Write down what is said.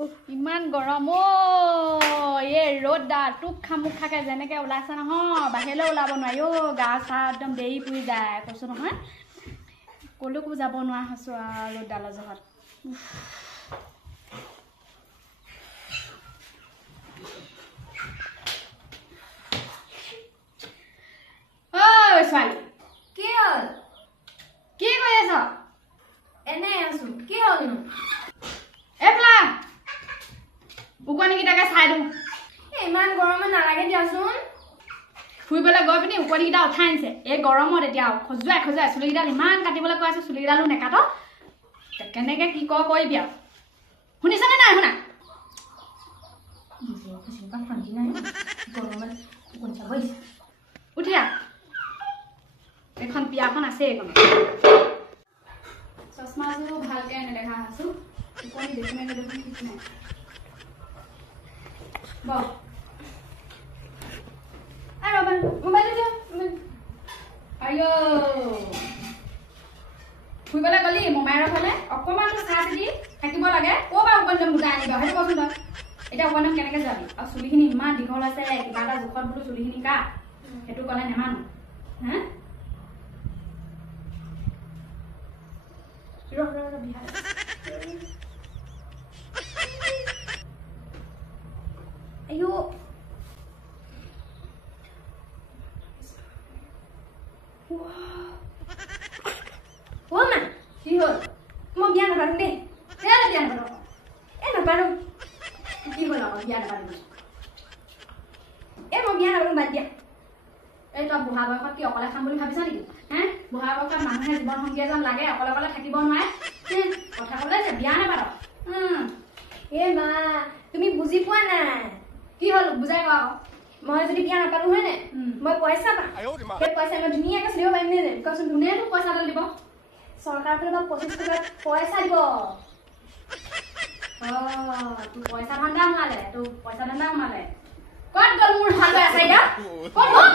ইমান গৰম এই ৰ'দ দা টুক খামুক থাকে যেনেকৈ ওলাইছে নহয় বাহিৰলৈ ওলাব নোৱাৰি গা চা একদম দেৰি পুৰি যায় কৈছোঁ নহয় ক'লৈকো যাব নোৱাৰা হৈছোঁ আৰু ৰ'দডালৰ জহত ঐ ছোৱালী কি হ'ল কি কৰি আছ এনে আছো কি হ'লনো এফলা উকনিকেইটাকে চাই দিওঁ ইমান গৰমত নালাগে দিয়াচোন ফুৰিবলৈ গৈ পিনি উকনিকেইটা উঠাই আনিছে এই গৰমত এতিয়া খজুৱাই খজুৱাই চুলিকেইডাল ইমান কাটিবলৈ কৈ আছোঁ চুলিকেইডালো নেকাট কেনেকৈ কি কৰিবি আৰু শুনিছনে নাই শুনা উঠিয়া এখন বিয়াখন আছে এইখন চশমাযোৰ ভালকৈ নেদেখা হৈছোঁ উকনি দেখি নাই নেদেখোঁ ঠিক নাই বহ মোবাইলটো আইঅ ফুৰিবলৈ গ'লি মোমাইৰৰ ফালে অকণমান চাহ দি থাকিব লাগে ক'ৰপৰা উপন্যাস গোটাই আনিবা সেইটো কচোন তই এতিয়া উপন্যাস কেনেকৈ যাবি আৰু চুলিখিনি ইমান দীঘল আছে কিবা এটা জোখত বোলো চুলিখিনি কাট সেইটো ক'লে নেমানো হা আইঅ কি হ'ল মই বিয়া নাপাতো দেই বিয়া নাপাতো নাপাতো কি হ'ল আকৌ বিয়া নাপাতো মই বিয়া নাপাতো বাদ দিয়া এই তই বুঢ়া বয়সত কি অকলে খাম বুলি ভাবিছ নেকি হে বুঢ়া বয়সত মানুহে জীৱন সংগী এজন লাগে অকলে অকলে থাকিব নোৱাৰে কথা ক'লে যে বিয়া নাপাত মা তুমি বুজি পোৱা নাই কি হ'ল বুজাই ক আকৌ মই যদি বিয়া নাপাতো হয় নে মই পইচা পাম সেই পইচা মই ধুনীয়াকৈ চলিব পাৰিম নে কচোন কোনে তোক পইচাডাল দিব চৰকাৰৰ ফালৰ পৰা 25 টকা পইচা দিব তোৰ পইচা ধান্দা সোমালে তোৰ পইচা ধান্দা সোমালে ক'ত গ'ল মোৰ ভাল হৈ আছে এতিয়া ক'ত গ'ল